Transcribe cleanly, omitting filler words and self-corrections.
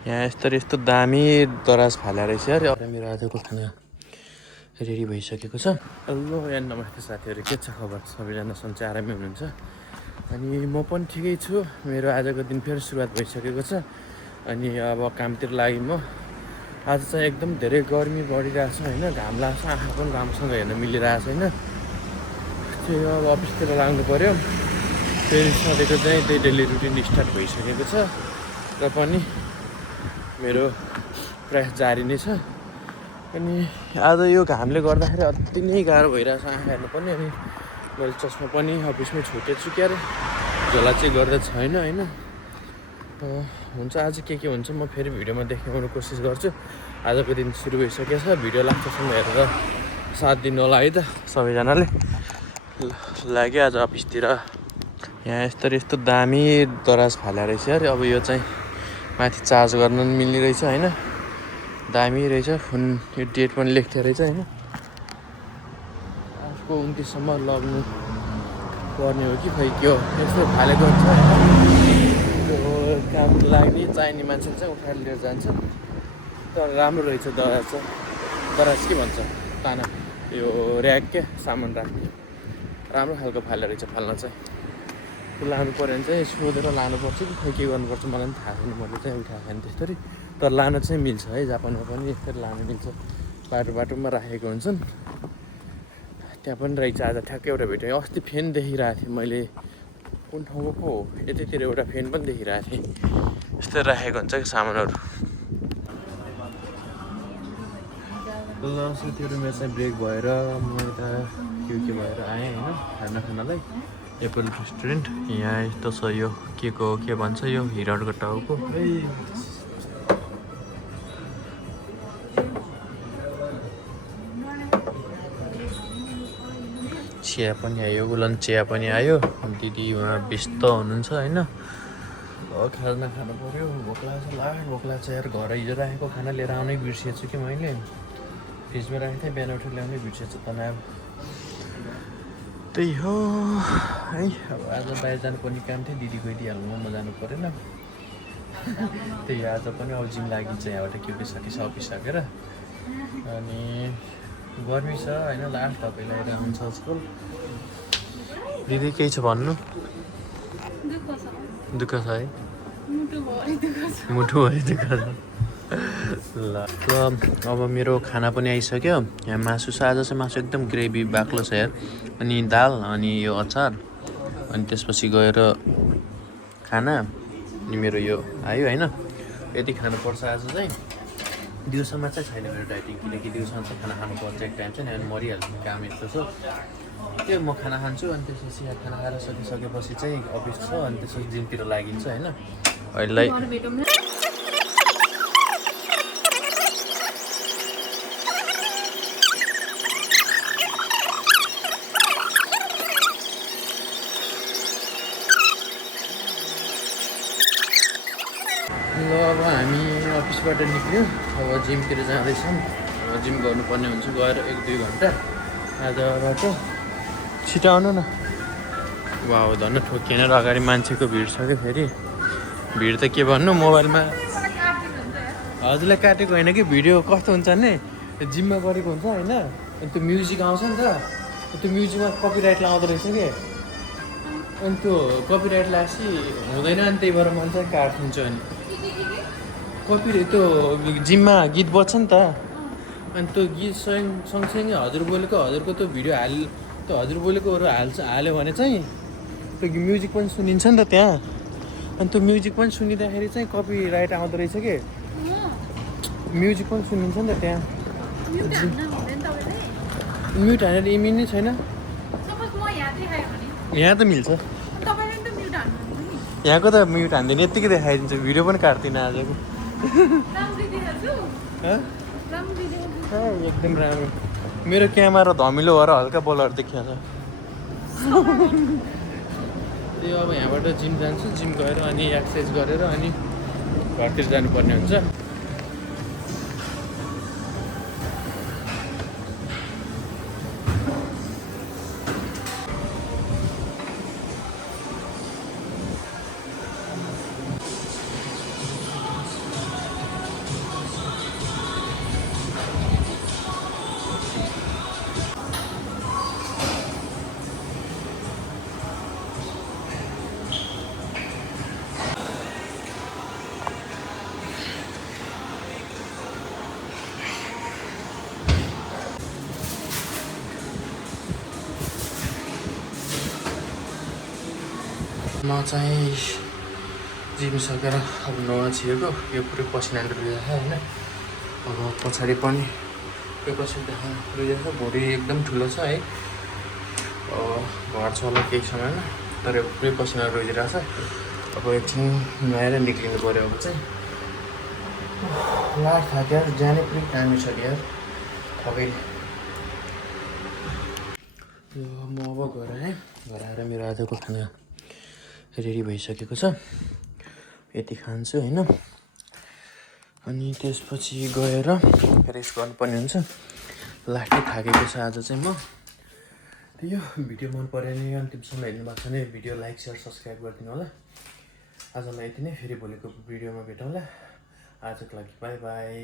यहाँ यस्तो दामी दराज फाले रहेछ यार। मेरो आजको खाना रेडी भइसकेको छ। हेलो यहाँ नमस्ते साथीहरू, के छ खबर? सबैजना सन्चै आरामै हुनुहुन्छ? अनि म पनि ठिकै छु। मेरो आजको दिन फेरि सुरुवात भइसकेको छ। अनि अब कामतिर लागेँ म। आज चाहिँ एकदम धेरै गर्मी बढिरहेको छ होइन, घाम लाग्छ, आँखा पनि राम्रोसँग हेर्न मिलिरहेको छैन। त्यही अब अफिसतिर लाग्नु पऱ्यो। फेरि सधैँको चाहिँ त्यही डेली रुटिन स्टार्ट भइसकेको छ र पनि मेरो प्रयास जारी नै छ। अनि आज यो घामले गर्दाखेरि अति नै गाह्रो भइरहेछ आँखा हेर्नु पनि। अनि मैले चस्मा पनि अफिसमै छुटेछु क्यारे, झोला चाहिँ गर्दा छैन होइन। हुन्छ आज के हुन्छ म फेरि भिडियोमा देखाउने कोसिस गर्छु। आजको दिन सुरु भइसकेको छ। भिडियो लाग्छसम्म हेरेर साथ दिनु होला है त सबैजनाले। लाग्यो आज अफिसतिर। यहाँ यस्तो दामी दराज फाले रहेछ यार। अब यो चाहिँ माथि चार्ज गर्न पनि मिल्ने रहेछ होइन, दामी रहेछ। फोन यो डेट पनि लेख्थ्यो रहेछ होइन। आजको 29सम्म लग्नु पर्ने हो कि खै के हो, यस्तो फालेको हुन्छ होइन। त्यो काम लाग्ने चाहिने मान्छेले चाहिँ उठाएर लिएर जान्छ। तर राम्रो रहेछ दराज के भन्छ ताना, यो ऱ्याक के सामान राख्ने राम्रो खालको फाले रहेछ फाल्न चाहिँ। त्यो लानु पऱ्यो भने चाहिँ सोधेर लानुपर्छ कि खै के गर्नुपर्छ मलाई पनि थाहा छैन। मैले चाहिँ उठाएको छैन त्यस्तरी, तर लान चाहिँ मिल्छ है। जापानमा पनि यस्तरी लानु मिल्छ। बाटोमा राखेको हुन्छन्। त्यहाँ पनि रहेछ आज ठ्याक्कै एउटा भेटेँ। अस्ति फ्यान देखिरहेको थिएँ मैले, कुन ठाउँको पो हो, यतैतिर एउटा फ्यान पनि देखिरहेको थिएँ। यस्तै राखेको हुन्छ कि सामानहरू। ल साथीहरू, मेरो चाहिँ ब्रेक भएर म यता के भएर आएँ होइन खानालाई एप्पल रेस्टुरेन्ट। यहाँ यस्तो छ, यो के भन्छ, यो हिरणको टाउको। चिया पनि आयो, उलन चिया पनि आयो। दिदी उहाँ व्यस्त हुनुहुन्छ होइन। खाना खानु पऱ्यो। भोक लाग्छ यार। घर हिजो राखेको खाना लिएर आउनै बिर्सिएछु कि मैले। फ्रिजमा राखेको थिएँ, बिहान उठेर ल्याउनै बिर्सिएछु तनाव। त्यही हो है। अब आज बाहिर जानुपर्ने काम थियो, दिदी गइदिइहाल्नु, म जानु परेन। त्यही आज पनि अब जिम लागिन्छ यहाँबाट के सकिसकेर। अनि गर्मी छ होइन, लास्ट तपाईँलाई आउँछ आजकल। दिदी केही छ भन्नु? दुःख छ है, मुटु भरि दुःख छ। ल अब मेरो खाना पनि आइसक्यो। यहाँ मासु छ आज चाहिँ, मासु एकदम ग्रेभी बाक्लो छ यार। अनि दाल, अनि यो अचार, अनि त्यसपछि गएर खाना। अनि मेरो यो आयो होइन। यति खानुपर्छ आज चाहिँ। दिउँसोमा चाहिँ छैन मेरो डाइटिङ, किनकि दिउँसोमा चाहिँ खाना खानुपर्छ एक टाइम चाहिँ, अनि मरिहाल्छ काम यस्तो छ। त्यो म खाना खान्छु अनि त्यसपछि खाना खाएर सकिसकेपछि चाहिँ अफिस छ, अनि त्यसपछि जिमतिर लागिन्छ होइन। अहिले ल अब हामी अफिसबाट निक्ल्यौँ, अब जिमतिर जाँदैछौँ। अब जिम गर्नुपर्ने हुन्छ गएर 1-2 घन्टा आजबाट। छिटो आउनु न। वाउ धन्न ठोकिएन र अगाडि मान्छेको भिड छ क्या। फेरि भिड त के भन्नु, मोबाइलमा हजुरलाई काटेको होइन कि भिडियो कस्तो हुन्छ नि, जिममा गरेको हुन्छ होइन। अनि त्यो म्युजिक आउँछ नि त, त्यो म्युजिकमा कपिराइट लाउँदो रहेछ कि। अनि त्यो कपिराइट लासी हुँदैन, अनि त्यही भएर मन चाहिँ काटिन्छ। अनि कपिराइट त्यो जिममा गीत बज्छ नि त, अनि त्यो गीत सँगसँगै हजुरको त्यो भिडियो त्यो हजुर बोलेकोहरू हाल्यो भने चाहिँ त्यो म्युजिक पनि सुनिन्छ नि त त्यहाँ। अनि त्यो म्युजिक पनि सुनिँदाखेरि चाहिँ कपिराइट आउँदो रहेछ कि। म्युजिक पनि सुनिन्छ नि त त्यहाँ। म्युट हानेर इमिन नै छैन यहाँ त मिल्छ। यहाँको त म्युट हान्दैन, यत्तिकै देखाइदिन्छ। भिडियो पनि काट्दिनँ आजको। एकदम राम्रो। मेरो क्यामेरा धमिलो भएर हल्का बलर देखिया छ। त्यो अब यहाँबाट जिम जान्छु, जिम गएर अनि एक्सर्साइज गरेर अनि घरतिर जानुपर्ने हुन्छ। म चाहिँ जिम सकेर अब नुहाउन छिरेको यो पुरै पसिनाले रुइरहेको छ होइन। अब पछाडि पनि यो कसरी देखाउनु रुइरहेको छ, भुँडी एकदम ठुलो छ है। घट्छ होला केही समयमा, तर पुरै पसिना रुइदिरहेको छ। अब एकछिन नुहाएर निक्लिनु पऱ्यो अब चाहिँ। लाट थाक्यो यार, जाने पनि दामी छ यार सबैले। म अब घर आएँ, घर आएर मेरो आजको खाना रेडी भइसकेको छ, यति खान्छु होइन। अनि त्यसपछि गएर रेस्ट गर्नुपर्ने हुन्छ, लास्टै थाकेको छ आज चाहिँ म। यो भिडियो मन पऱ्यो भने अन्तिमसम्म हेर्नु भएको छ भने भिडियो लाइक सेयर सब्सक्राइब गरिदिनु होला। आजलाई यति नै, फेरि भोलिको भिडियोमा भेटौँला। आजको लागि बाई बाई।